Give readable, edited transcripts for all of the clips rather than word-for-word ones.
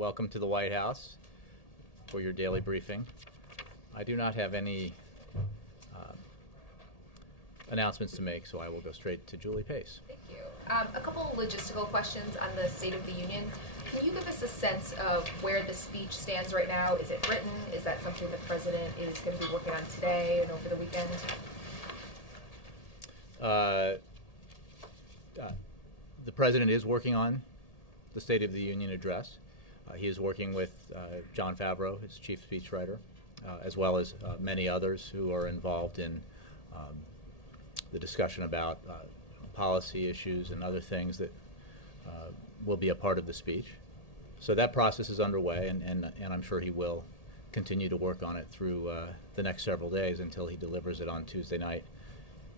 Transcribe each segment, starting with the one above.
welcome to the White House for your daily briefing. I do not have any announcements to make, so I will go straight to Julie Pace. Thank you. A couple logistical questions on the State of the Union. Can you give us a sense of where the speech stands right now? Is it written? Is that something the President is going to be working on today and over the weekend? The President is working on the State of the Union address. He is working with Jon Favreau, his chief speechwriter, as well as many others who are involved in the discussion about policy issues and other things that will be a part of the speech. So that process is underway, and I'm sure he will continue to work on it through the next several days until he delivers it on Tuesday night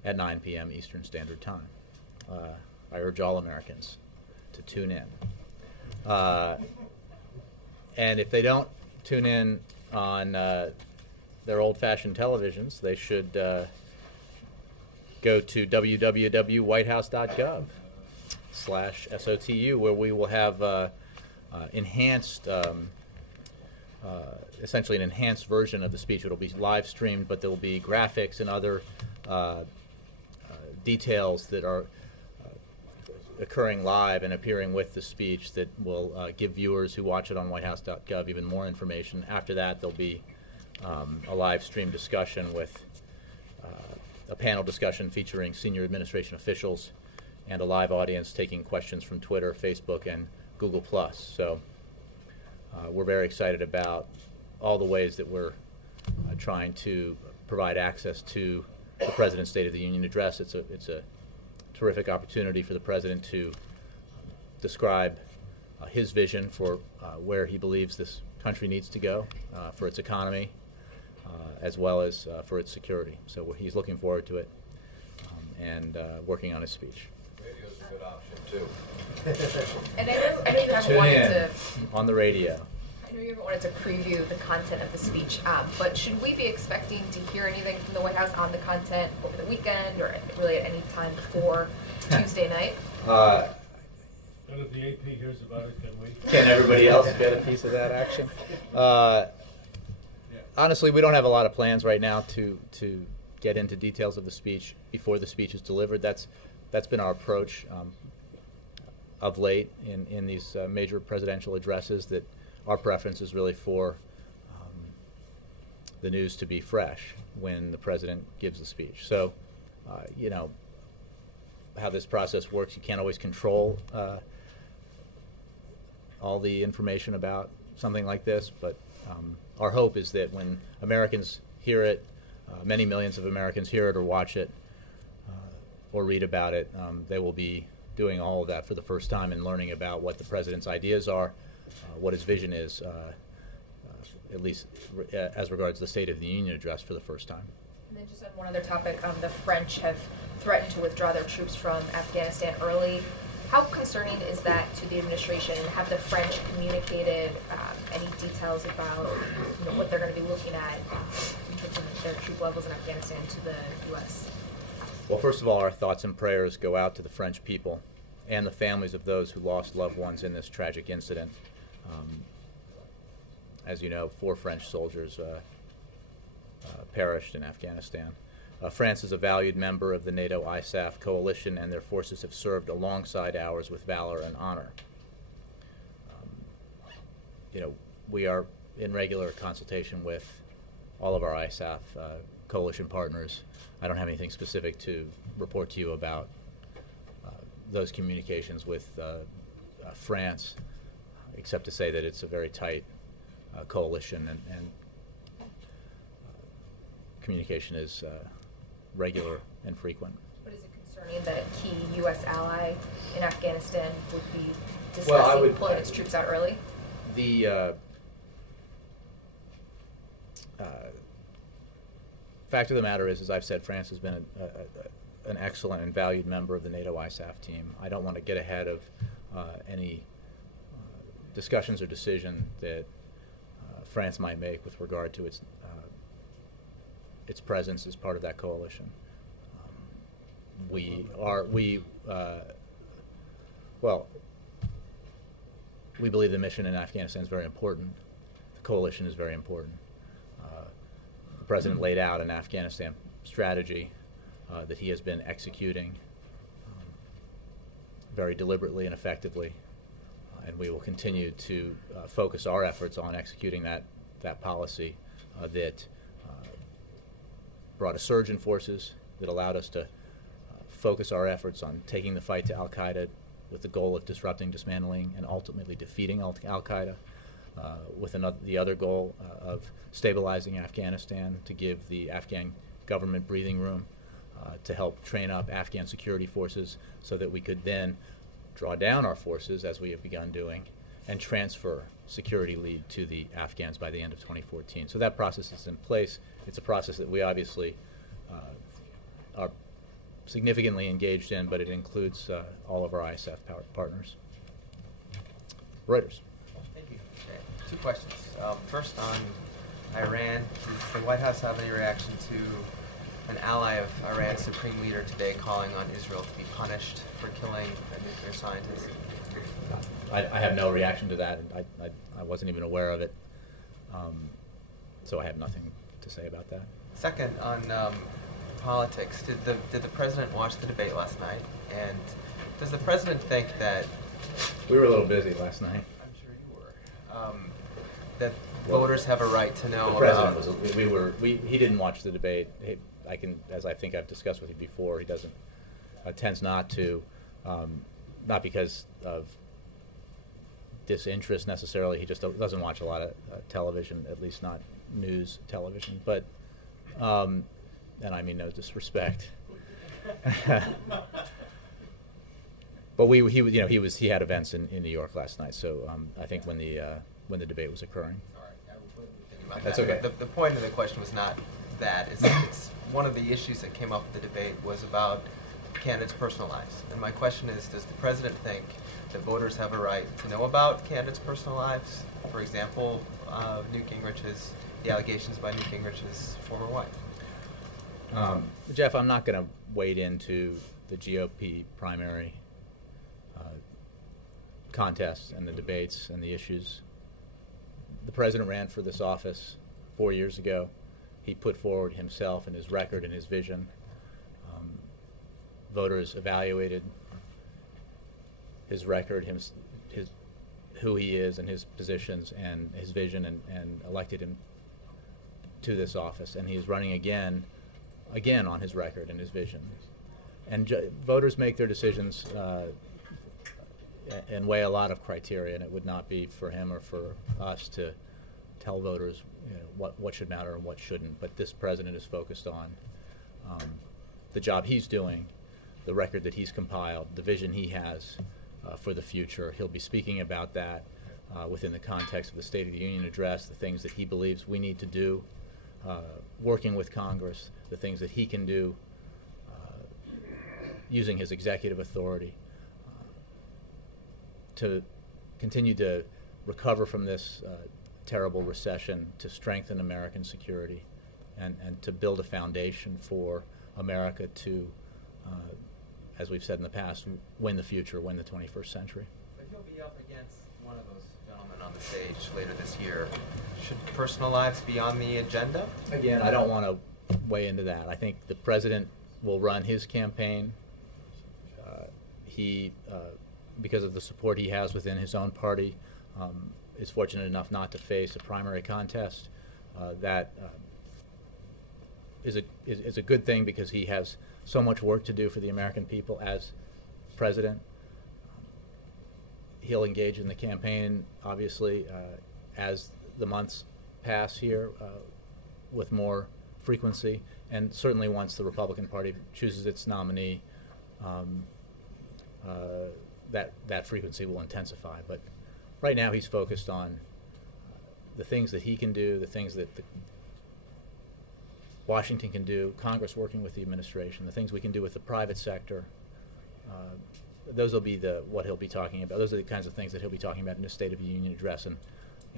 at 9 p.m. Eastern Standard Time. I urge all Americans to tune in. And if they don't tune in on their old-fashioned televisions, they should go to www.whitehouse.gov/SOTU, where we will have enhanced, essentially an enhanced version of the speech. It will be live streamed, but there will be graphics and other details that are occurring live and appearing with the speech that will give viewers who watch it on whitehouse.gov even more information. After that, there'll be a live stream discussion with a panel discussion featuring senior administration officials and a live audience taking questions from Twitter, Facebook, and Google+. So we're very excited about all the ways that we're trying to provide access to the President's State of the Union address. It's a terrific opportunity for the President to describe his vision for where he believes this country needs to go for its economy, as well as for its security. So he's looking forward to it and working on his speech. Radio's a good option too. And I know you haven't wanted to on the radio. I know you haven't wanted to preview the content of the speech, but should we be expecting to hear anything from the White House on the content over the weekend or really at any time before Tuesday night? And if the AP hears about it, can we? Can everybody else get a piece of that action? Honestly, we don't have a lot of plans right now to get into details of the speech before the speech is delivered. That's been our approach of late in these major presidential addresses, that our preference is really for the news to be fresh when the President gives the speech. So, you know, how this process works, you can't always control all the information about something like this, but our hope is that when Americans hear it, many millions of Americans hear it or watch it or read about it, they will be doing all of that for the first time and learning about what the President's ideas are, what his vision is, at least as regards the State of the Union address for the first time. And then just on one other topic, the French have threatened to withdraw their troops from Afghanistan early. How concerning is that to the administration? Have the French communicated any details about what they're going to be looking at in terms of their troop levels in Afghanistan to the U.S.? Well, first of all, our thoughts and prayers go out to the French people and the families of those who lost loved ones in this tragic incident. As you know, 4 French soldiers perished in Afghanistan. France is a valued member of the NATO ISAF coalition, and their forces have served alongside ours with valor and honor. You know, we are in regular consultation with all of our ISAF coalition partners. I don't have anything specific to report to you about those communications with France, except to say that it's a very tight coalition, and communication is regular and frequent. But is it concerning that a key U.S. ally in Afghanistan would be discussing pulling its troops out early? The fact of the matter is, as I've said, France has been an excellent and valued member of the NATO ISAF team. I don't want to get ahead of any discussions or decision that France might make with regard to its presence as part of that coalition. we believe the mission in Afghanistan is very important. The coalition is very important. The President laid out an Afghanistan strategy that he has been executing very deliberately and effectively, and we will continue to focus our efforts on executing that policy that brought a surge in forces, that allowed us to focus our efforts on taking the fight to al-Qaeda with the goal of disrupting, dismantling, and ultimately defeating al-Qaeda, with the other goal of stabilizing Afghanistan, to give the Afghan government breathing room, to help train up Afghan security forces so that we could then draw down our forces, as we have begun doing, and transfer security lead to the Afghans by the end of 2014. So that process is in place. It's a process that we obviously are significantly engaged in, but it includes all of our ISAF partners. Reuters. Thank you. Okay. 2 questions. First, on Iran, does the White House have any reaction to an ally of Iran's supreme leader today calling on Israel to be punished for killing a nuclear scientist? I have no reaction to that. I wasn't even aware of it, so I have nothing to say about that. Second, on politics, did the president watch the debate last night? And does the president think that... We were a little busy last night. I'm sure you were. That voters have a right to know The president he didn't watch the debate. As I think I've discussed with you before, he tends not to, not because of disinterest necessarily. He just doesn't watch a lot of television, at least not news television. But, and I mean no disrespect. But he had events in New York last night. So I think when the debate was occurring. Sorry, I wasn't thinking about That's that. okay. The point of the question was not that. It's one of the issues that came up at the debate was about candidates' personal lives. And my question is, does the president think that voters have a right to know about candidates' personal lives? For example, the allegations by Newt Gingrich's former wife. Jeff, I'm not going to wade into the GOP primary contests and the debates and the issues. The president ran for this office 4 years ago. He put forward himself and his record and his vision. Voters evaluated his record, who he is and his positions and his vision, and elected him to this office. And he is running again on his record and his vision. And voters make their decisions and weigh a lot of criteria, and it would not be for him or for us to tell voters what should matter and what shouldn't. But this president is focused on the job he's doing, the record that he's compiled, the vision he has for the future. He'll be speaking about that within the context of the State of the Union address, the things that he believes we need to do, working with Congress, the things that he can do using his executive authority to continue to recover from this terrible recession, to strengthen American security, and to build a foundation for America to, as we've said in the past, win the future, win the 21st century. But he'll be up against one of those gentlemen on the stage later this year. Should personal lives be on the agenda? Again, I don't want to weigh into that. I think the president will run his campaign. Because of the support he has within his own party, is fortunate enough not to face a primary contest. That is a good thing, because he has so much work to do for the American people as president. He'll engage in the campaign, obviously, as the months pass here, with more frequency, and certainly once the Republican Party chooses its nominee, that frequency will intensify. But right now he's focused on the things that he can do, the things that Washington can do, Congress working with the administration, the things we can do with the private sector. Those will be what he'll be talking about. Those are the kinds of things that he'll be talking about in his State of the Union address. And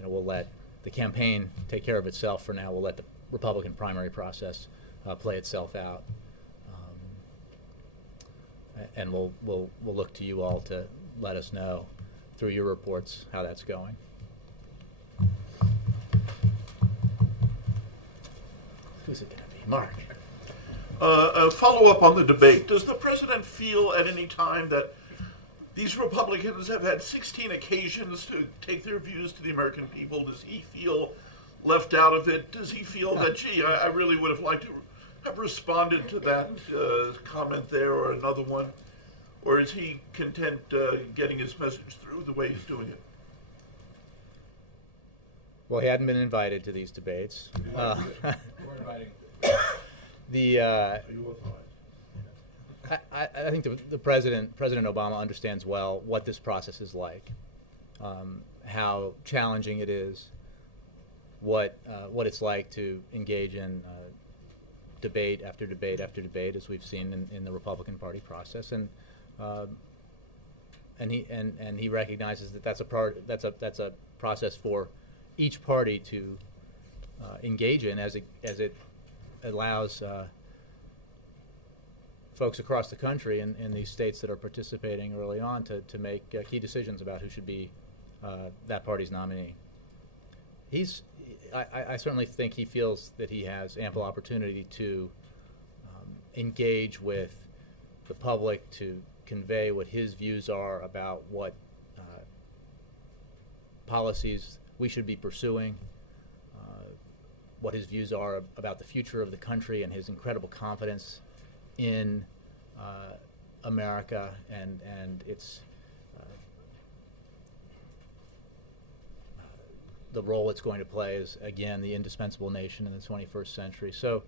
we'll let the campaign take care of itself for now. We'll let the Republican primary process play itself out. And we'll look to you all to let us know through your reports how that's going. Who's it going to be? Mark. A follow-up on the debate. Does the president feel at any time that these Republicans have had 16 occasions to take their views to the American people? Does he feel left out of it? Does he feel that, gee, I really would have liked to have responded to that comment there or another one? Or is he content getting his message through the way he's doing it? Well, he hadn't been invited to these debates. We're inviting. I think the President Obama understands well what this process is like, how challenging it is, what it's like to engage in debate after debate after debate, as we've seen in the Republican Party process, and he recognizes that that's a process for each party to engage in, as it allows folks across the country in these states that are participating early on to make key decisions about who should be that party's nominee. I certainly think he feels that he has ample opportunity to engage with the public, to convey what his views are about what policies we should be pursuing, what his views are about the future of the country, and his incredible confidence in America and its the role it's going to play as, again, the indispensable nation in the 21st century. So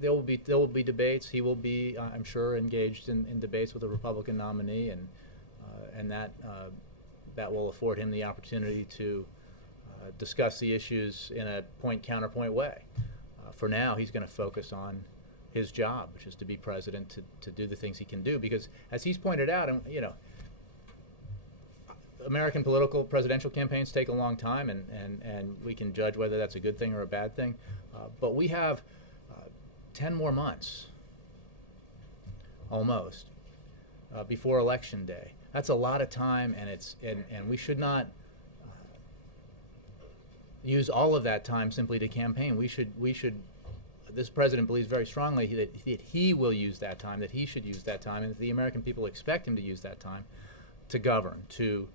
there will be debates. He will be, I'm sure, engaged in debates with a Republican nominee, and that will afford him the opportunity to discuss the issues in a point-counterpoint way. For now, he's going to focus on his job, which is to be president, to do the things he can do. Because, as he's pointed out, American presidential campaigns take a long time, and we can judge whether that's a good thing or a bad thing. But we have 10 more months, almost, before Election Day. That's a lot of time, and we should not use all of that time simply to campaign. We should. This president believes very strongly that he will use that time, that he should use that time, and that the American people expect him to use that time to govern, to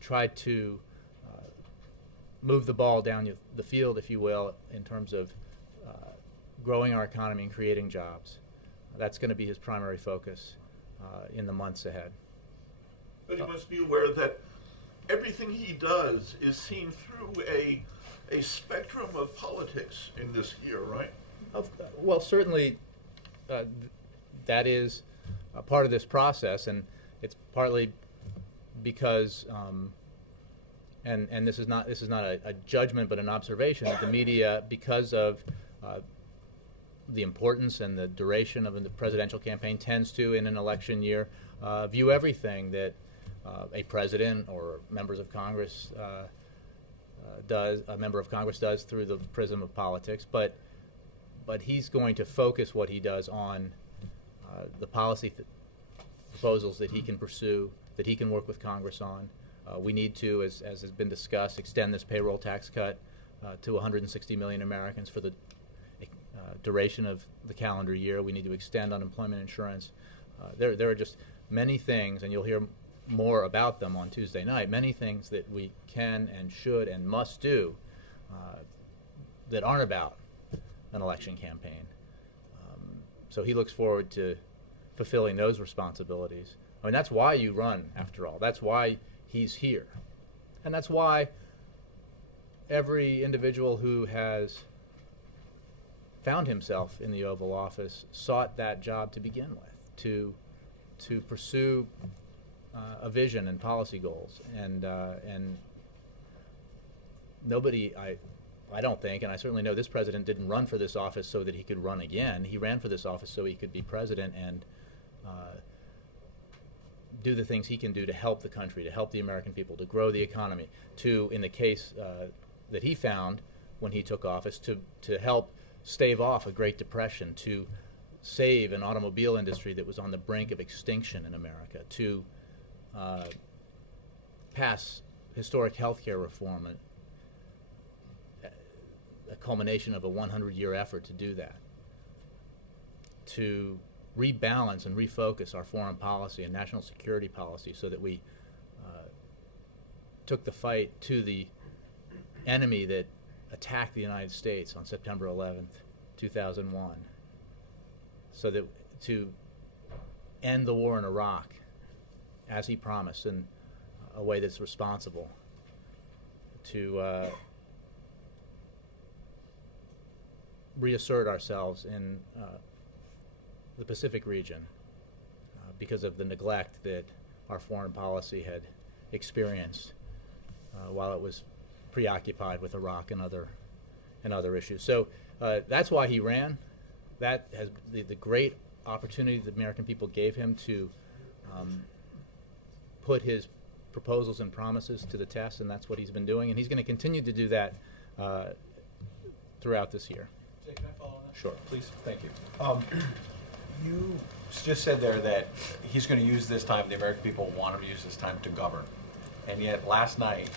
try to move the ball down the field, if you will, in terms of growing our economy and creating jobs. That's going to be his primary focus in the months ahead. But you must be aware that everything he does is seen through a spectrum of politics in this year, right? Well, certainly that is a part of this process, and it's partly because, and this is not a judgment but an observation, that the media, because of the importance and the duration of the presidential campaign, tends to, in an election year, view everything that a president or members of Congress a member of Congress does through the prism of politics, but he's going to focus what he does on the policy proposals that he can pursue, that he can work with Congress on. We need to, as has been discussed, extend this payroll tax cut to 160 million Americans for the duration of the calendar year. We need to extend unemployment insurance. There are just many things, and you'll hear more about them on Tuesday night, many things that we can and should and must do that aren't about an election campaign. So he looks forward to fulfilling those responsibilities. I mean, that's why you run, after all. That's why he's here. And that's why every individual who has found himself in the Oval Office sought that job to begin with, to pursue a vision and policy goals, and nobody, I don't think, and I certainly know this president didn't run for this office so that he could run again. He ran for this office so he could be president and do the things he can do to help the country, to help the American people, to grow the economy, to, in the case that he found when he took office, to help stave off a Great Depression, to save an automobile industry that was on the brink of extinction in America, to pass historic health care reform, a culmination of a 100-year effort to do that, to rebalance and refocus our foreign policy and national security policy so that we took the fight to the enemy that attacked the United States on September 11th, 2001, so that to end the war in Iraq, as he promised, in a way that's responsible, to reassert ourselves in the Pacific region because of the neglect that our foreign policy had experienced while it was preoccupied with Iraq and other issues. So that's why he ran. That has the great opportunity the American people gave him to put his proposals and promises to the test, and that's what he's been doing, and he's going to continue to do that throughout this year. Jay, can I follow on that? Sure. Please, thank you. You just said there that he's going to use this time, the American people want him to use this time to govern. And yet last night,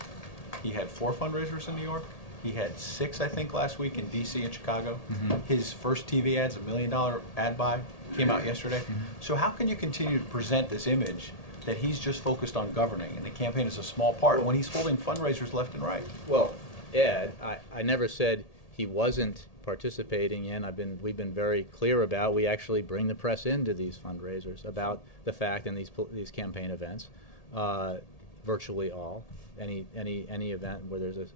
he had 4 fundraisers in New York. He had 6, I think, last week in D.C. and Chicago. Mm-hmm. His first TV ads, $1 million ad buy, came out yesterday. Mm-hmm. So how can you continue to present this image that he's just focused on governing and the campaign is a small part when he's holding fundraisers left and right? Well, Ed, I never said he wasn't participating in. We've been very clear about. We actually bring the press into these fundraisers about the fact in these campaign events, virtually all, any event where there's a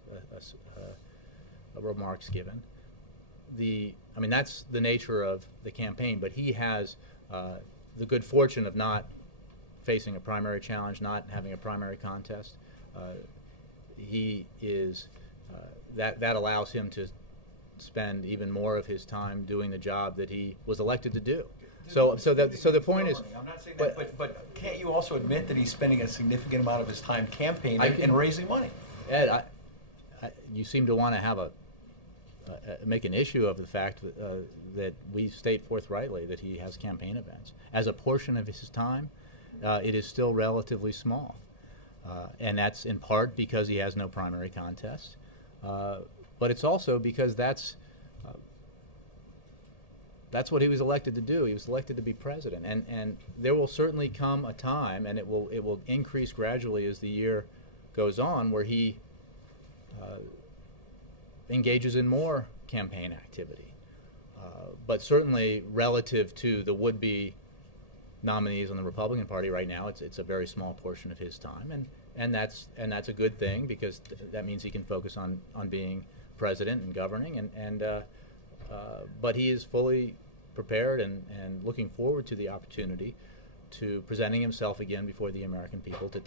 remarks given. That's the nature of the campaign. But he has the good fortune of not facing a primary challenge, not having a primary contest. He is that allows him to spend even more of his time doing the job that he was elected to do. So the point is, I'm not saying that, but can't you also admit that he's spending a significant amount of his time campaigning and raising money? Ed, you seem to want to have make an issue of the fact that we state forthrightly that he has campaign events. As a portion of his time, it is still relatively small. And that's in part because he has no primary contest. But it's also because that's what he was elected to do. He was elected to be president. And there will certainly come a time, and it will increase gradually as the year goes on, where he engages in more campaign activity. But certainly relative to the would-be nominees on the Republican Party right now, it's a very small portion of his time, and that's a good thing, because that means he can focus on being president and governing, but he is fully prepared and looking forward to the opportunity to presenting himself again before the American people, to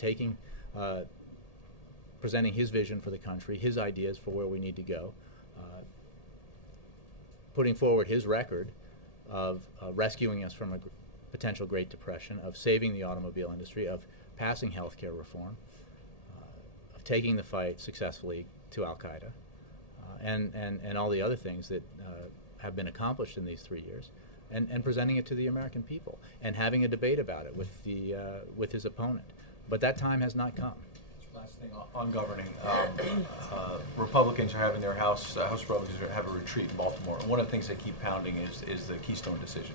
presenting his vision for the country, his ideas for where we need to go, putting forward his record of rescuing us from a potential Great Depression, of saving the automobile industry, of passing health care reform, of taking the fight successfully to Al-Qaeda, and all the other things that have been accomplished in these 3 years, and presenting it to the American people, and having a debate about it with his opponent. But that time has not come. Last thing on governing, Republicans are having their House Republicans have a retreat in Baltimore. And one of the things they keep pounding is the Keystone decision.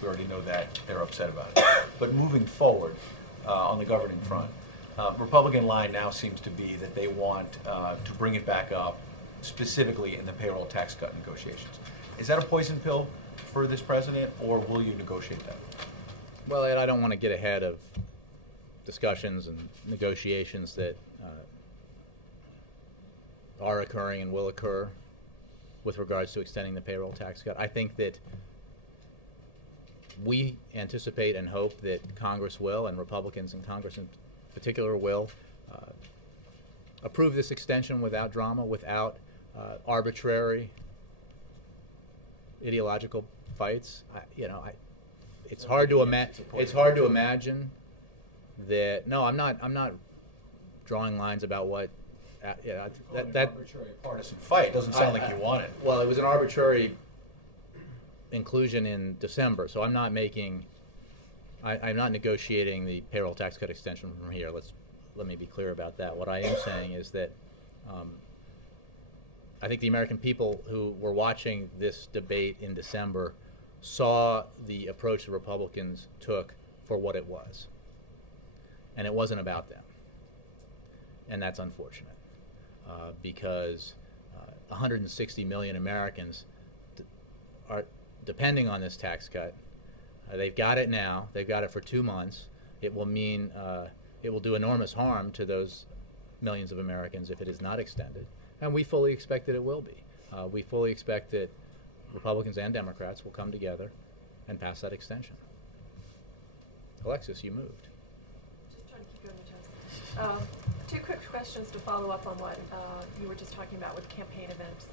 We already know that they're upset about it. But moving forward on the governing front, Republican line now seems to be that they want to bring it back up, specifically in the payroll tax cut negotiations. Is that a poison pill for this president, or will you negotiate that? Well, Ed, I don't want to get ahead of discussions and negotiations that are occurring and will occur with regards to extending the payroll tax cut. I think that we anticipate and hope that Congress will, and Republicans in Congress in particular will, approve this extension without drama, without arbitrary ideological fights. It's hard to imagine that. No, I'm not drawing lines about what. That arbitrary partisan fight doesn't sound like you want it. Well, it was an arbitrary inclusion in December, so I'm not making I'm not negotiating the payroll tax cut extension from here. Let me be clear about that. What I am saying is that I think the American people who were watching this debate in December saw the approach the Republicans took for what it was. And it wasn't about them. And that's unfortunate because 160 million Americans are depending on this tax cut. They've got it now. They've got it for 2 months. It will mean it will do enormous harm to those millions of Americans if it is not extended. And we fully expect that it will be. We fully expect that Republicans and Democrats will come together and pass that extension. Alexis, you moved. Just trying to keep you on your toes. 2 quick questions to follow up on what you were just talking about with campaign events.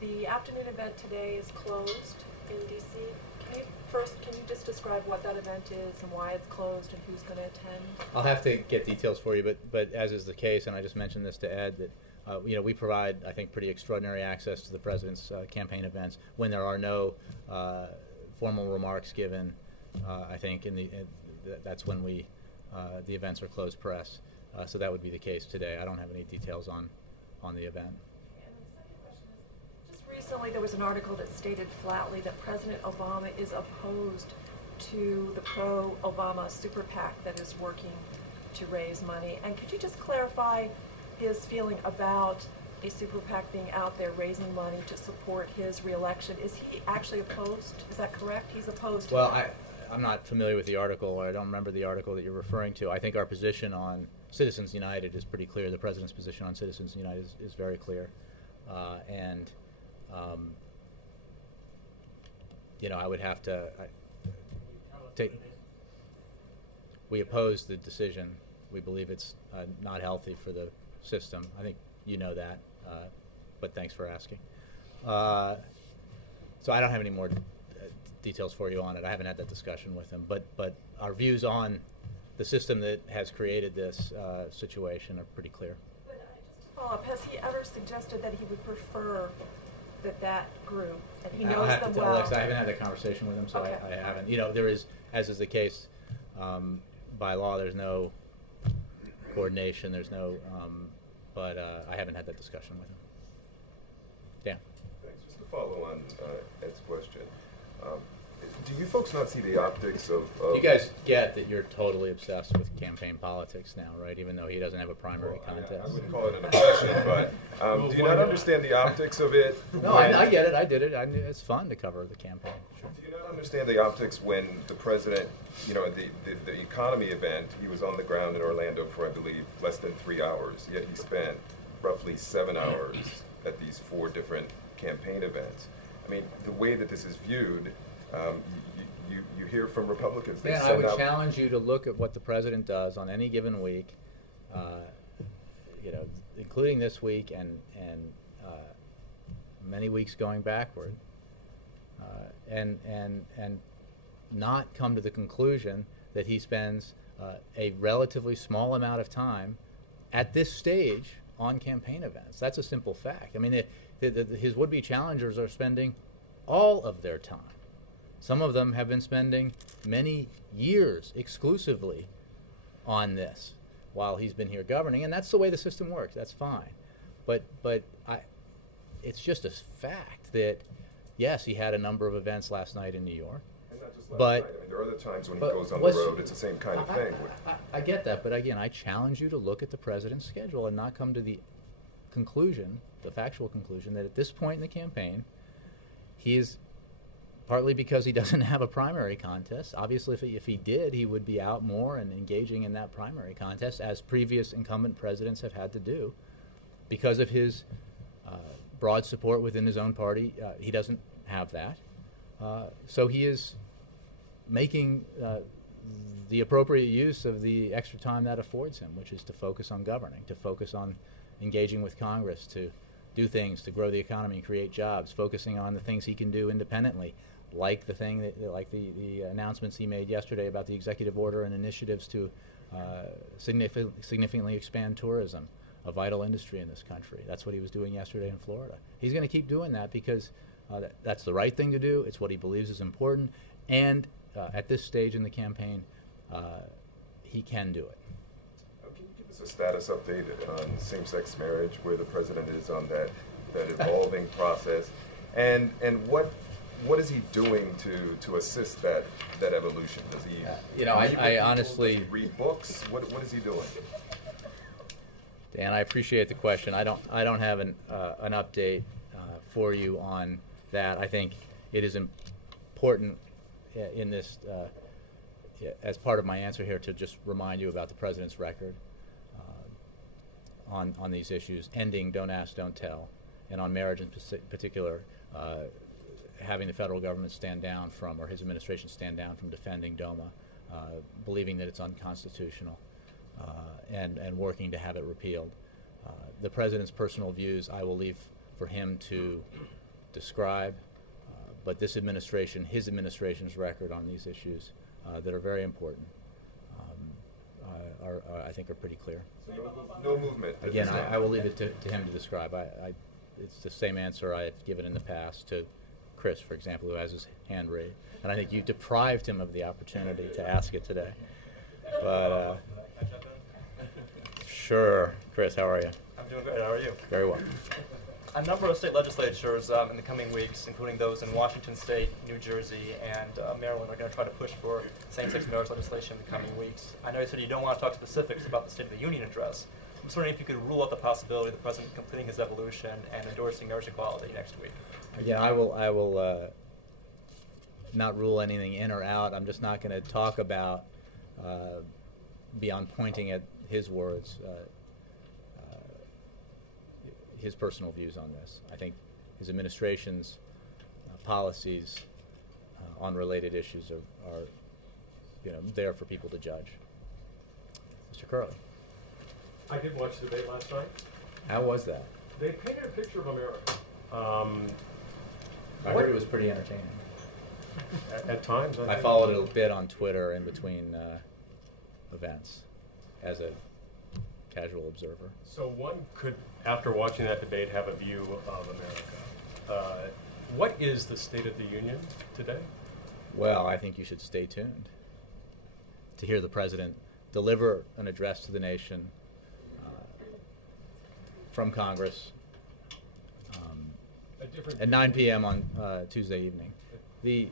The afternoon event today is closed in D.C. Can you just describe what that event is and why it's closed and who's going to attend? I'll have to get details for you, but as is the case, and I just mentioned this to Ed, that we provide, I think, pretty extraordinary access to the president's campaign events when there are no formal remarks given. I think that's when the events are closed press. So that would be the case today. I don't have any details on the event. And the second question is, just recently there was an article that stated flatly that President Obama is opposed to the pro-Obama super PAC that is working to raise money. And could you just clarify his feeling about a super PAC being out there raising money to support his reelection? Is he actually opposed? Is that correct? He's opposed to Well, that. I'm not familiar with the article, or I don't remember the article that you're referring to. I think our position on Citizens United is pretty clear. The president's position on Citizens United is very clear. I would have to take. We oppose the decision. We believe it's not healthy for the system. I think you know that, but thanks for asking. So I don't have any more details for you on it. I haven't had that discussion with him, but our views on the system that has created this situation are pretty clear. But just to follow up, has he ever suggested that he would prefer that group, and he knows I'll have them to tell well? Alex, I haven't had that conversation with him, so Okay. I haven't. There is, as is the case by law, there's no coordination. There's no, but I haven't had that discussion with him. Dan. Thanks. Just to follow on Ed's question, do you folks not see the optics of You guys get that you're totally obsessed with campaign politics now, right? Even though he doesn't have a primary contest. I wouldn't call it an obsession, but do you not understand the optics of it? No, I get it. I did it. It's fun to cover the campaign. Sure. Do you not understand the optics when the president, the economy event, he was on the ground in Orlando for, I believe, less than 3 hours, yet he spent roughly 7 hours at these 4 different campaign events. I mean, the way that this is viewed, you hear from Republicans. They Dan, I send would out challenge you to look at what the president does on any given week, including this week and many weeks going backward, and not come to the conclusion that he spends a relatively small amount of time at this stage on campaign events. That's a simple fact. I mean, his would-be challengers are spending all of their time. Some of them have been spending many years exclusively on this while he's been here governing, and that's the way the system works. That's fine. But it's just a fact that, yes, he had a number of events last night in New York. and not just last but- night. I mean, there are other times when he but goes on the what's- road. It's the same kind of thing. I get that, but again, I challenge you to look at the president's schedule and not come to the conclusion, the factual conclusion, that at this point in the campaign, he is, partly because he doesn't have a primary contest. Obviously, if he did, he would be out more and engaging in that primary contest, as previous incumbent presidents have had to do. Because of his broad support within his own party, he doesn't have that. So he is making the appropriate use of the extra time that affords him, which is to focus on governing, to focus on engaging with Congress, to do things to grow the economy and create jobs, focusing on the things he can do independently, like the announcements he made yesterday about the executive order and initiatives to significantly expand tourism, a vital industry in this country. That's what he was doing yesterday in Florida. He's going to keep doing that because that's the right thing to do. It's what he believes is important. And at this stage in the campaign, he can do it. Can you give us a status update on same-sex marriage, where the president is on that evolving process, and what is he doing to assist that evolution? Does he? You know, I honestly does he read books. What is he doing? Dan, I appreciate the question. I don't have an update for you on that. I think it is important in this, as part of my answer here, to just remind you about the president's record on these issues, ending Don't Ask, Don't Tell, and on marriage in particular, having the federal government stand down from, or his administration stand down from defending DOMA, believing that it's unconstitutional, and working to have it repealed. The president's personal views I will leave for him to describe, but this administration, his administration's record on these issues that are very important, I think are pretty clear. So no movement. Again, I will leave it to him to describe. It's the same answer I've given in the past to Chris, for example, who has his hand raised. And I think you deprived him of the opportunity to ask it today. But sure. Chris, how are you? I'm doing good. How are you? Very well. A number of state legislatures in the coming weeks, including those in Washington State, New Jersey, and Maryland, are going to try to push for same-sex marriage legislation in the coming weeks. I know you said you don't want to talk specifics about the State of the Union address. I'm just wondering if you could rule out the possibility of the president completing his evolution and endorsing marriage equality next week. Again, I will not rule anything in or out. I'm just not going to talk about, beyond pointing at his words, his personal views on this. I think his administration's policies on related issues are there for people to judge. Mr. Curley. I did watch the debate last night. How was that? They painted a picture of America. I heard it was pretty entertaining. At times. I followed it a bit on Twitter in between events as a casual observer. So one could, after watching that debate, have a view of America. What is the State of the Union today? Well, I think you should stay tuned to hear the president deliver an address to the nation from Congress at 9 p.m. on Tuesday evening. The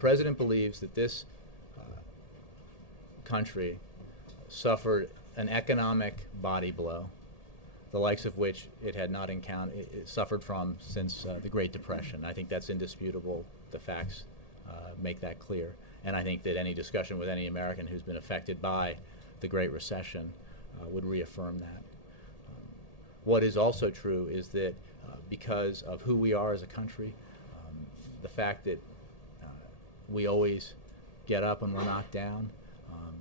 president believes that this country suffered an economic body blow, the likes of which it had not encountered, it suffered from since the Great Depression. I think that's indisputable. The facts make that clear. And I think that any discussion with any American who's been affected by the Great Recession would reaffirm that. What is also true is that because of who we are as a country, the fact that we always get up when we're knocked down,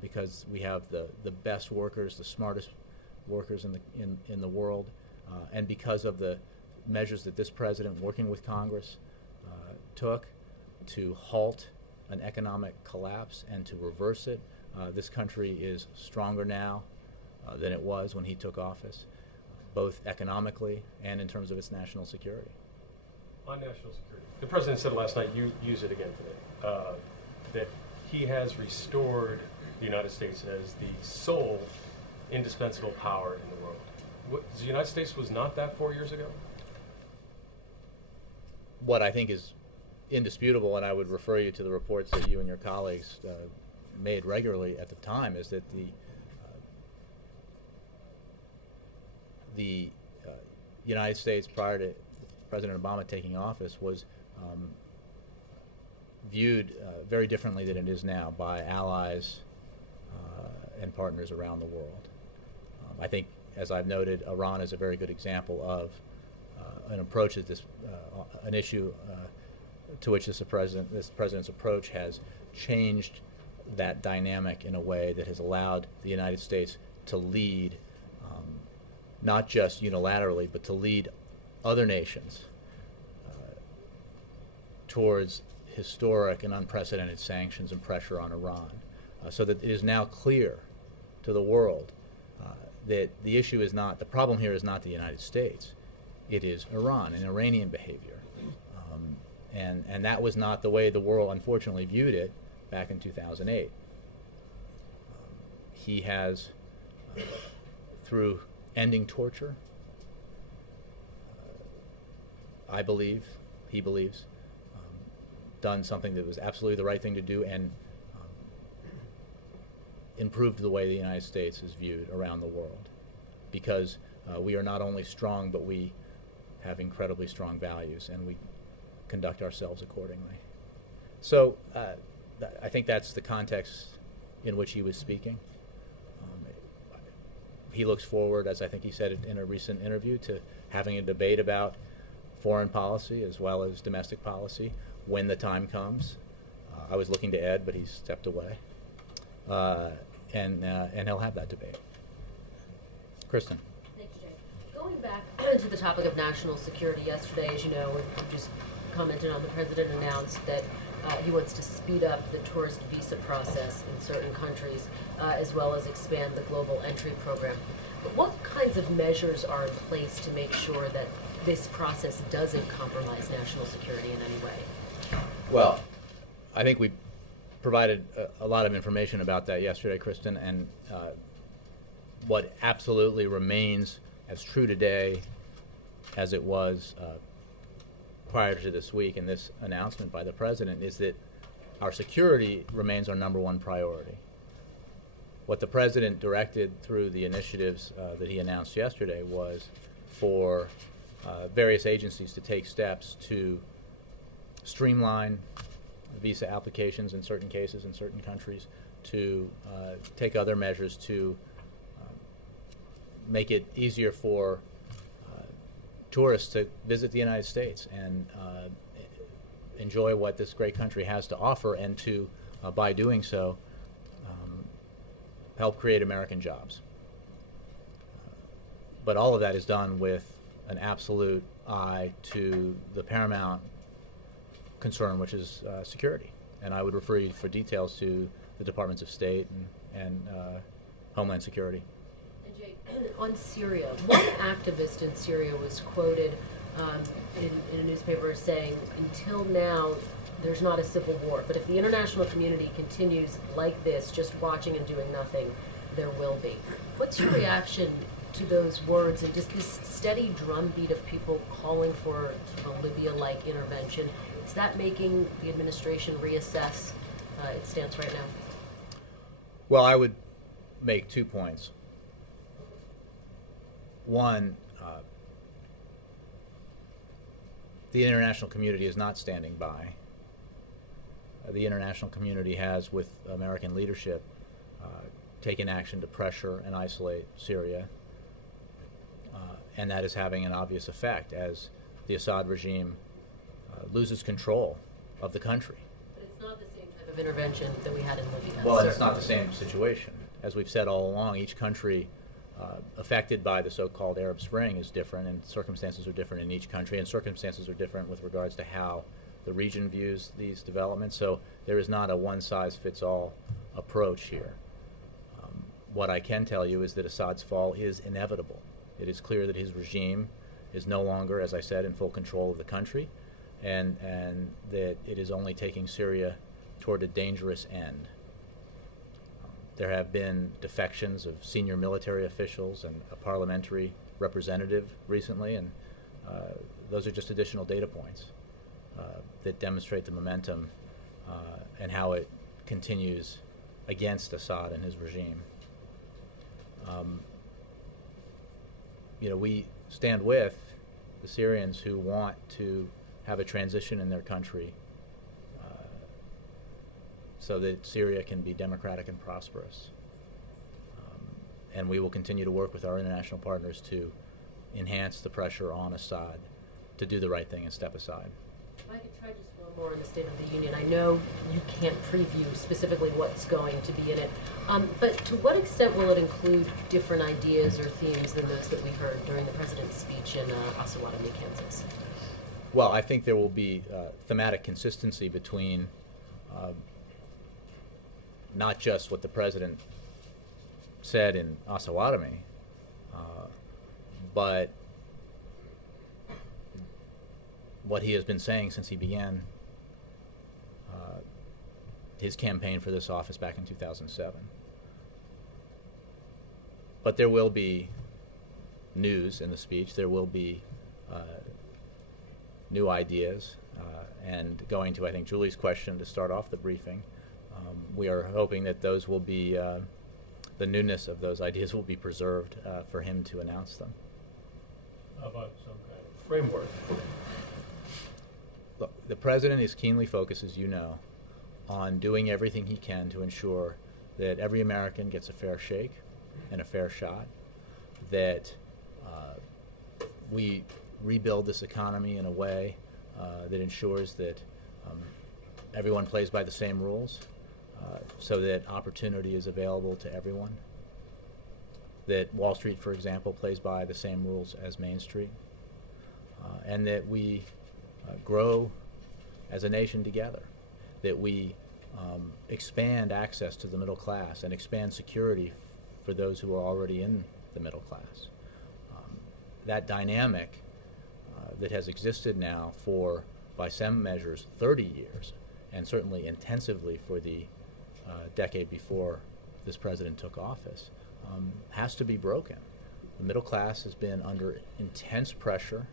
because we have the best workers, the smartest workers in the world, and because of the measures that this president, working with Congress, took to halt an economic collapse and to reverse it, this country is stronger now than it was when he took office, both economically and in terms of its national security. On national security, the president said last night, you use it again today, that he has restored the United States as the sole indispensable power in the world. The United States was not that 4 years ago? What I think is indisputable, and I would refer you to the reports that you and your colleagues made regularly at the time, is that the United States, prior to President Obama taking office, was viewed very differently than it is now by allies and partners around the world. I think, as I've noted, Iran is a very good example of an approach that an issue to which this president's approach has changed that dynamic in a way that has allowed the United States to lead, not just unilaterally, but to lead other nations towards historic and unprecedented sanctions and pressure on Iran, so that it is now clear to the world that the issue is not, the problem here is not the United States, it is Iran and Iranian behavior. And that was not the way the world unfortunately viewed it back in 2008. he has, through ending torture, I believe, he believes, done something that was absolutely the right thing to do and improved the way the United States is viewed around the world. Because we are not only strong, but we have incredibly strong values, and we conduct ourselves accordingly. So I think that's the context in which he was speaking. He looks forward, as I think he said in a recent interview, to having a debate about foreign policy as well as domestic policy when the time comes. I was looking to Ed, but he's stepped away. And he'll have that debate. Kristen. Thank you, Jay. Going back to the topic of national security, yesterday, as you know, we just commented on, the president announced that he wants to speed up the tourist visa process in certain countries, as well as expand the global entry program. But what kinds of measures are in place to make sure that this process doesn't compromise national security in any way? Well, I think we provided a lot of information about that yesterday, Kristen, and what absolutely remains as true today as it was prior to this week and this announcement by the president is that our security remains our number one priority. What the president directed through the initiatives that he announced yesterday was for various agencies to take steps to streamline visa applications in certain cases in certain countries, to take other measures to make it easier for tourists to visit the United States and enjoy what this great country has to offer, and to, by doing so, help create American jobs. But all of that is done with an absolute eye to the paramount concern, which is security. And I would refer you for details to the Departments of State and Homeland Security. And Jay, on Syria, one activist in Syria was quoted in a newspaper as saying, until now, there's not a civil war, but if the international community continues like this, just watching and doing nothing, there will be. What's your reaction to those words and just this steady drumbeat of people calling for sort of a Libya-like intervention? Is that making the administration reassess its stance right now? Well, I would make 2 points. One, the international community is not standing by. The international community has, with American leadership, taken action to pressure and isolate Syria, and that is having an obvious effect as the Assad regime loses control of the country. But it's not the same type of intervention that we had in Libya. Well, and it's not the same situation. As we've said all along, each country affected by the so-called Arab Spring is different, and circumstances are different in each country, and circumstances are different with regards to how the region views these developments. So there is not a one-size-fits-all approach here. What I can tell you is that Assad's fall is inevitable. It is clear that his regime is no longer, as I said, in full control of the country, and that it is only taking Syria toward a dangerous end. There have been defections of senior military officials and a parliamentary representative recently, and those are just additional data points that demonstrate the momentum and how it continues against Assad and his regime. We stand with the Syrians who want to have a transition in their country so that Syria can be democratic and prosperous. And we will continue to work with our international partners to enhance the pressure on Assad to do the right thing and step aside. If I could try just one more on the State of the Union. I know you can't preview specifically what's going to be in it, but to what extent will it include different ideas or themes than those that we heard during the President's speech in Osawatomie, Kansas? Well, I think there will be thematic consistency between not just what the President said in Osawatomie, but what he has been saying since he began his campaign for this office back in 2007. but there will be news in the speech. There will be new ideas. And going to, I think, Julie's question to start off the briefing, we are hoping that those will be, the newness of those ideas will be preserved for him to announce them. How about some kind of framework? Look, the President is keenly focused, as you know, on doing everything he can to ensure that every American gets a fair shake and a fair shot, that we rebuild this economy in a way that ensures that everyone plays by the same rules, so that opportunity is available to everyone, that Wall Street, for example, plays by the same rules as Main Street, and that we grow as a nation together, that we expand access to the middle class and expand security for those who are already in the middle class. That dynamic that has existed now for, by some measures, 30 years, and certainly intensively for the decade before this president took office, has to be broken. The middle class has been under intense pressure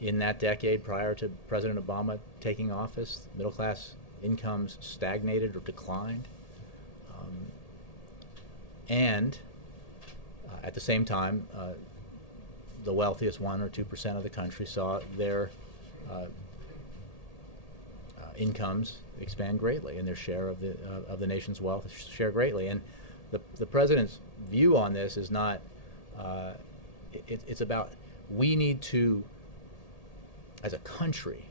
in that decade prior to President Obama taking office. Middle class incomes stagnated or declined. And at the same time, the wealthiest 1 or 2% of the country saw their incomes expand greatly, and their share of the nation's wealth share greatly. And the president's view on this is not. It's about, we need to, as a country,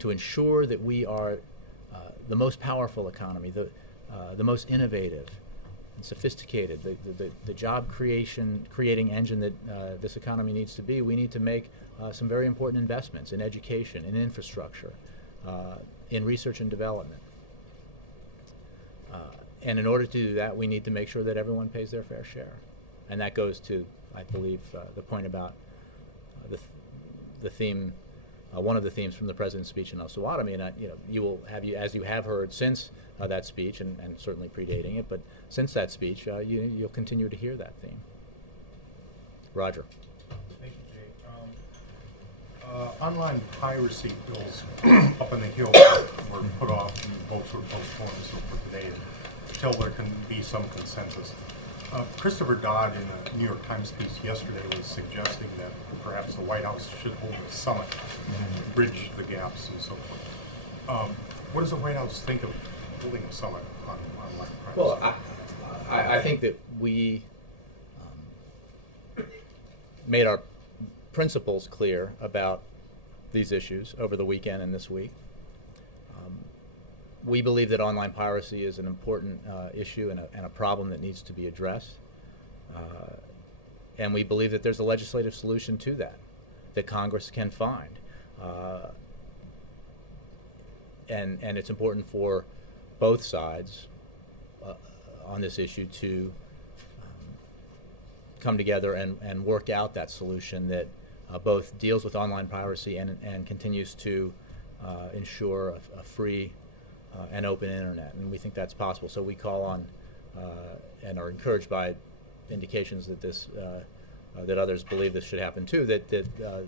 to ensure that we are the most powerful economy, the most innovative and sophisticated, the job creating engine that this economy needs to be. We need to make some very important investments in education, in infrastructure, in research and development. And in order to do that, we need to make sure that everyone pays their fair share. And that goes to, I believe, the point about the theme, one of the themes from the president's speech in Osawatomie. And you will have, as you have heard since that speech, and certainly predating it, but since that speech, you'll continue to hear that theme. Roger. Thank you, Jay. Online piracy bills up in the Hill were put off, and votes were postponed for today until there can be some consensus. Christopher Dodd, in a New York Times piece yesterday, was suggesting that perhaps the White House should hold a summit to bridge the gaps and so forth. What does the White House think of holding a summit on online privacy? Well, I think that we made our principles clear about these issues over the weekend and this week. We believe that online piracy is an important issue and a problem that needs to be addressed. And we believe that there's a legislative solution to that Congress can find. And it's important for both sides on this issue to come together and work out that solution that both deals with online piracy and continues to ensure a free and open internet, and we think that's possible. So we call on and are encouraged by indications that that others believe this should happen too. That the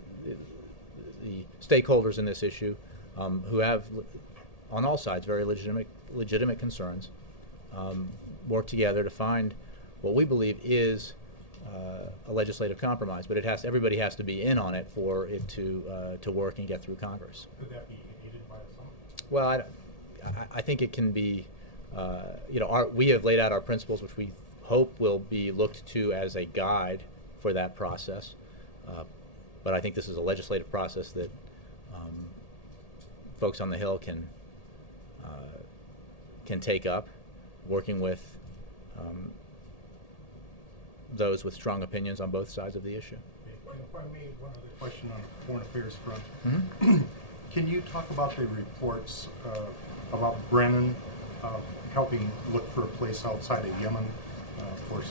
stakeholders in this issue, who have on all sides very legitimate concerns, work together to find what we believe is a legislative compromise. But everybody has to be in on it for it to work and get through Congress. Could that be aided by the summit? Well, I think it can be, we have laid out our principles, which we hope will be looked to as a guide for that process. But I think this is a legislative process that folks on the Hill can take up, working with those with strong opinions on both sides of the issue. Okay. If I may, one other question on the foreign affairs front. Mm-hmm. Can you talk about the reports about Brennan helping look for a place outside of Yemen for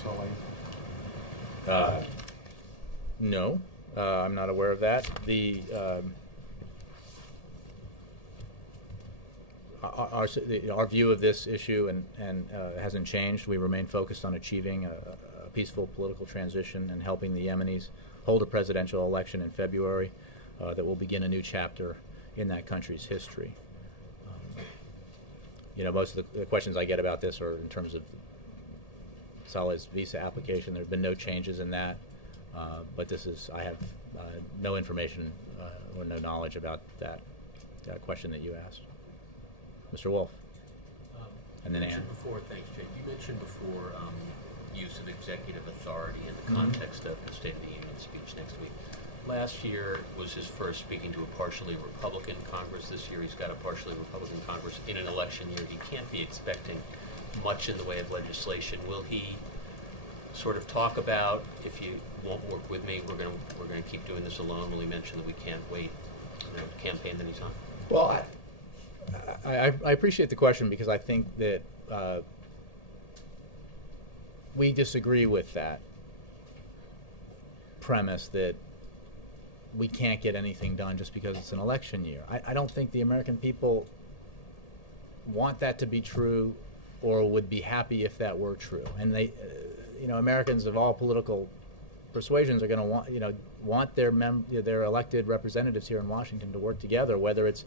Saleh? No, I'm not aware of that. Our view of this issue and hasn't changed. We remain focused on achieving a peaceful political transition and helping the Yemenis hold a presidential election in February that will begin a new chapter in that country's history. Most of the questions I get about this are in terms of Saleh's visa application. There have been no changes in that, but I have no information or no knowledge about that question that you asked. Mr. Wolf. And then Ann. Thanks, Jake. You mentioned before use of executive authority in the context of the State of the Union speech next week. Last year was his first speaking to a partially Republican Congress. This year he's got a partially Republican Congress. In an election year, he can't be expecting much in the way of legislation. Will he sort of talk about, if you won't work with me, we're going to keep doing this alone? Will he mention that we can't wait, campaign anytime? Well, I appreciate the question because I think that we disagree with that premise that we can't get anything done just because it's an election year. I don't think the American people want that to be true or would be happy if that were true. And they, Americans of all political persuasions are going to want their elected representatives here in Washington to work together, whether it's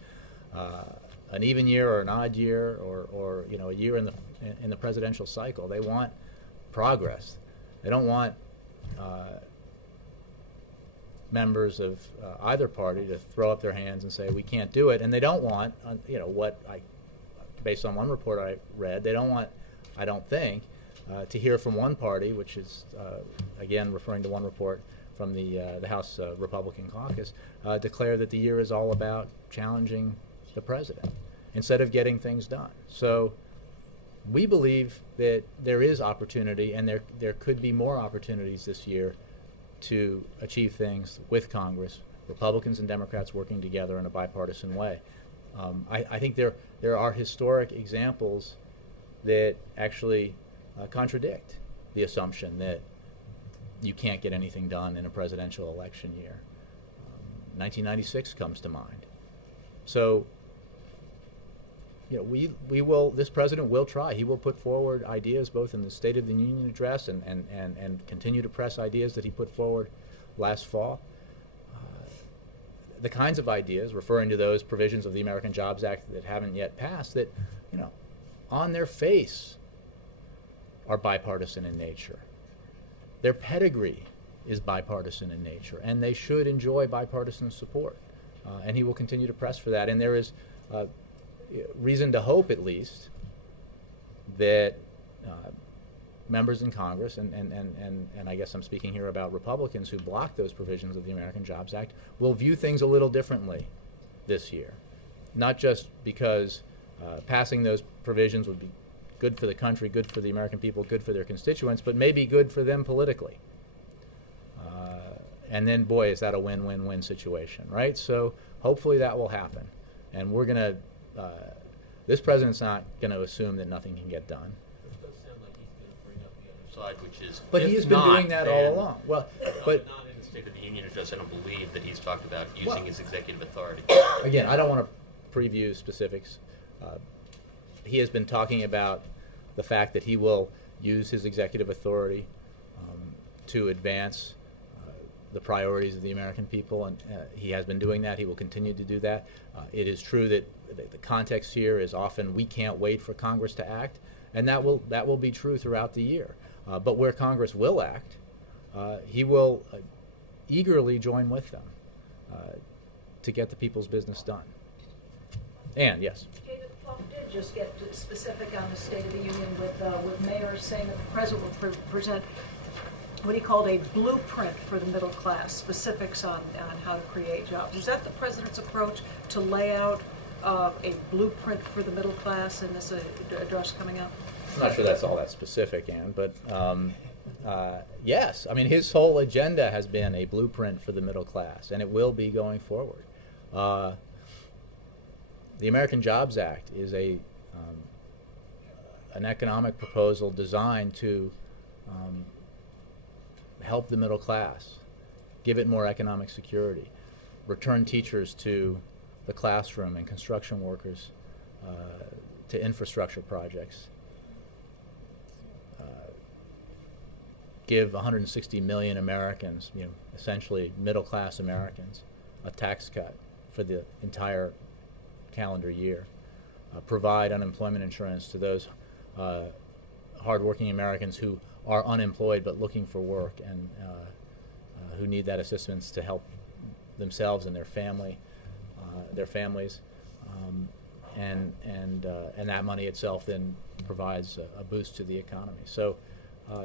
an even year or an odd year or a year in the presidential cycle. They want progress. They don't want members of either party to throw up their hands and say we can't do it, and they don't want based on one report I read, they don't want, I don't think, to hear from one party, which is again referring to one report from the House Republican caucus, declare that the year is all about challenging the president instead of getting things done. So we believe that there is opportunity, and there could be more opportunities this year to achieve things with Congress, Republicans and Democrats working together in a bipartisan way. I think there are historic examples that actually contradict the assumption that you can't get anything done in a presidential election year. 1996 comes to mind. So, this president will try. He will put forward ideas both in the State of the Union address and continue to press ideas that he put forward last fall. The kinds of ideas, referring to those provisions of the American Jobs Act that haven't yet passed, that, on their face are bipartisan in nature. Their pedigree is bipartisan in nature, and they should enjoy bipartisan support. And he will continue to press for that. And there is reason to hope, at least, that members in Congress, and I guess I'm speaking here about Republicans who block those provisions of the American Jobs Act, will view things a little differently this year. Not just because passing those provisions would be good for the country, good for the American people, good for their constituents, but maybe good for them politically. And then, boy, is that a win-win-win situation, right? So hopefully that will happen. And we're going to, this president's not going to assume that nothing can get done. It does sound like he's going to bring up the other side, which is, but he has been doing that all along. Well, but not in the State of the Union address. I don't believe that he's talked about using his executive authority. Again, I don't want to preview specifics. He has been talking about the fact that he will use his executive authority to advance the priorities of the American people, and he has been doing that. He will continue to do that. It is true that the context here is often we can't wait for Congress to act, and that will be true throughout the year. But where Congress will act, he will eagerly join with them to get the people's business done. And yes. David Plum did just get specific on the State of the Union with mayors saying that the president will present what he called a blueprint for the middle class, specifics on how to create jobs. Is that the president's approach, to lay out a blueprint for the middle class in this address coming up? I'm not sure that's all that specific, Ann, but yes. I mean, his whole agenda has been a blueprint for the middle class, and it will be going forward. The American Jobs Act is an economic proposal designed to help the middle class, give it more economic security, return teachers to the classroom and construction workers to infrastructure projects, give 160 million Americans, essentially middle-class Americans, a tax cut for the entire calendar year, provide unemployment insurance to those hardworking Americans who are unemployed but looking for work and who need that assistance to help themselves and their families, and that money itself then provides a boost to the economy. So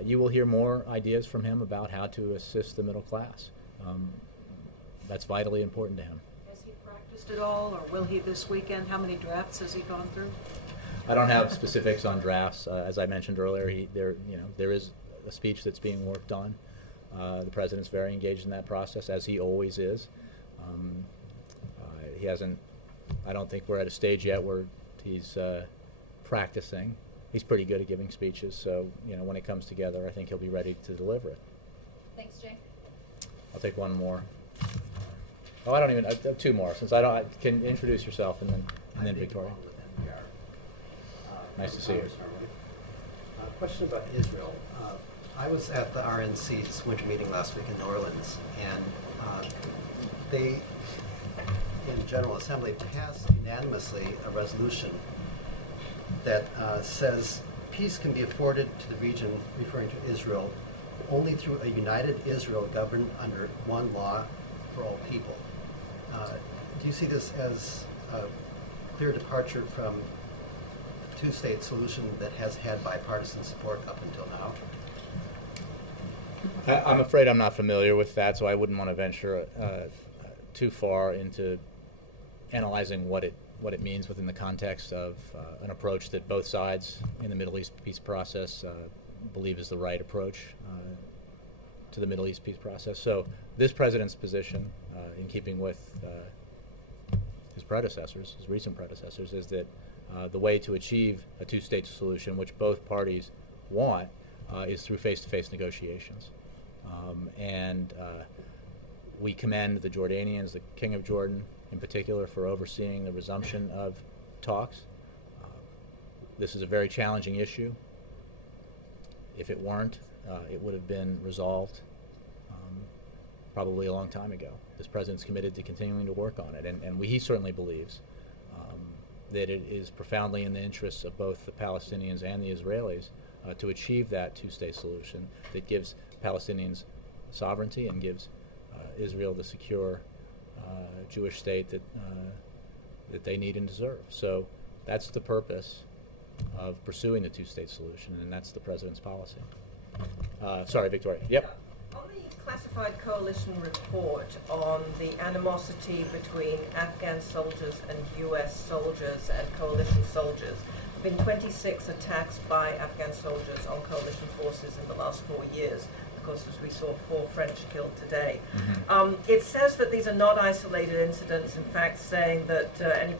you will hear more ideas from him about how to assist the middle class. That's vitally important to him. Has he practiced at all, or will he this weekend? How many drafts has he gone through? I don't have specifics on drafts. As I mentioned earlier, there is a speech that's being worked on. The president's very engaged in that process, as he always is. He hasn't. I don't think we're at a stage yet where he's practicing. He's pretty good at giving speeches, so when it comes together, I think he'll be ready to deliver it. Thanks, Jay. I'll take one more. Oh, I don't even. Two more, since I can introduce yourself and then Victoria. Nice to see you. Question about Israel. I was at the RNC's winter meeting last week in New Orleans, and they, in General Assembly, passed unanimously a resolution that says peace can be afforded to the region, referring to Israel, only through a united Israel governed under one law for all people. Do you see this as a clear departure from the two-state solution that has had bipartisan support up until now? I'm afraid I'm not familiar with that, so I wouldn't want to venture too far into analyzing what it means within the context of an approach that both sides in the Middle East peace process believe is the right approach to the Middle East peace process. So this president's position, in keeping with his predecessors, his recent predecessors, is that the way to achieve a two-state solution, which both parties want, is through face-to-face negotiations. We commend the Jordanians, the King of Jordan in particular, for overseeing the resumption of talks. This is a very challenging issue. If it weren't, it would have been resolved probably a long time ago. This president's committed to continuing to work on it, and he certainly believes that it is profoundly in the interests of both the Palestinians and the Israelis to achieve that two-state solution that gives Palestinians sovereignty and gives Israel the secure Jewish state that they need and deserve. So that's the purpose of pursuing the two-state solution, and that's the president's policy. Sorry, Victoria. Yep. On the classified coalition report on the animosity between Afghan soldiers and U.S. soldiers and coalition soldiers, there have been 26 attacks by Afghan soldiers on coalition forces in the last 4 years. Of course, as we saw, 4 French killed today. It says that these are not isolated incidents, in fact saying that any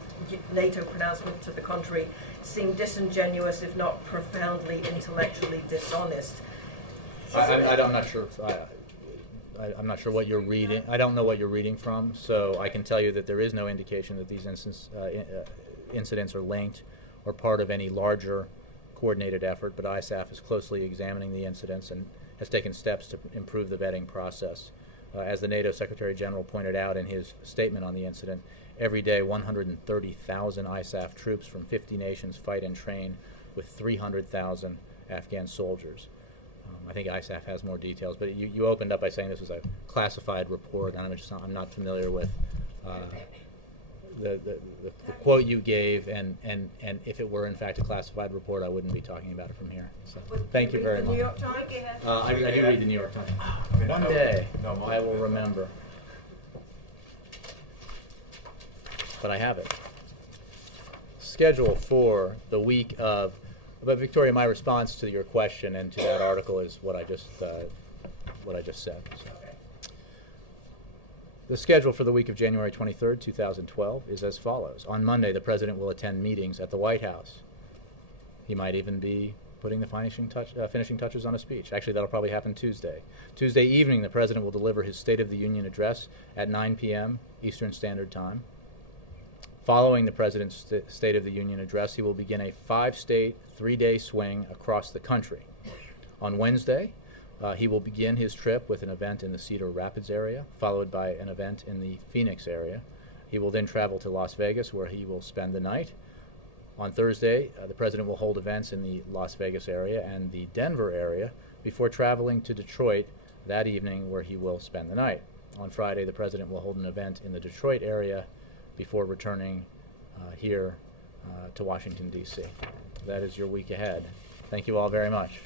NATO pronouncement to the contrary seemed disingenuous, if not profoundly intellectually dishonest. I'm not sure. I'm not sure what you're reading. I don't know what you're reading from, so I can tell you that there is no indication that these incidents are linked or part of any larger coordinated effort, but ISAF is closely examining the incidents and has taken steps to improve the vetting process. As the NATO Secretary General pointed out in his statement on the incident, every day 130,000 ISAF troops from 50 nations fight and train with 300,000 Afghan soldiers. I think ISAF has more details, but you opened up by saying this was a classified report, and I'm not familiar with the quote you gave, and if it were in fact a classified report, I wouldn't be talking about it from here. So thank you very much. The New York Times? I do read the New York Times. One day I will remember, but I have it. Schedule for the week of. But Victoria, my response to your question and to that article is what I just said. So. The schedule for the week of January 23rd, 2012 is as follows. On Monday, the President will attend meetings at the White House. He might even be putting the finishing touches on a speech. Actually, that'll probably happen Tuesday. Tuesday evening, the President will deliver his State of the Union address at 9 p.m. Eastern Standard Time. Following the President's State of the Union address, he will begin a 5-state, 3-day swing across the country. On Wednesday, He will begin his trip with an event in the Cedar Rapids area, followed by an event in the Phoenix area. He will then travel to Las Vegas, where he will spend the night. On Thursday, the President will hold events in the Las Vegas area and the Denver area before traveling to Detroit that evening, where he will spend the night. On Friday, the President will hold an event in the Detroit area before returning here to Washington, D.C. That is your week ahead. Thank you all very much.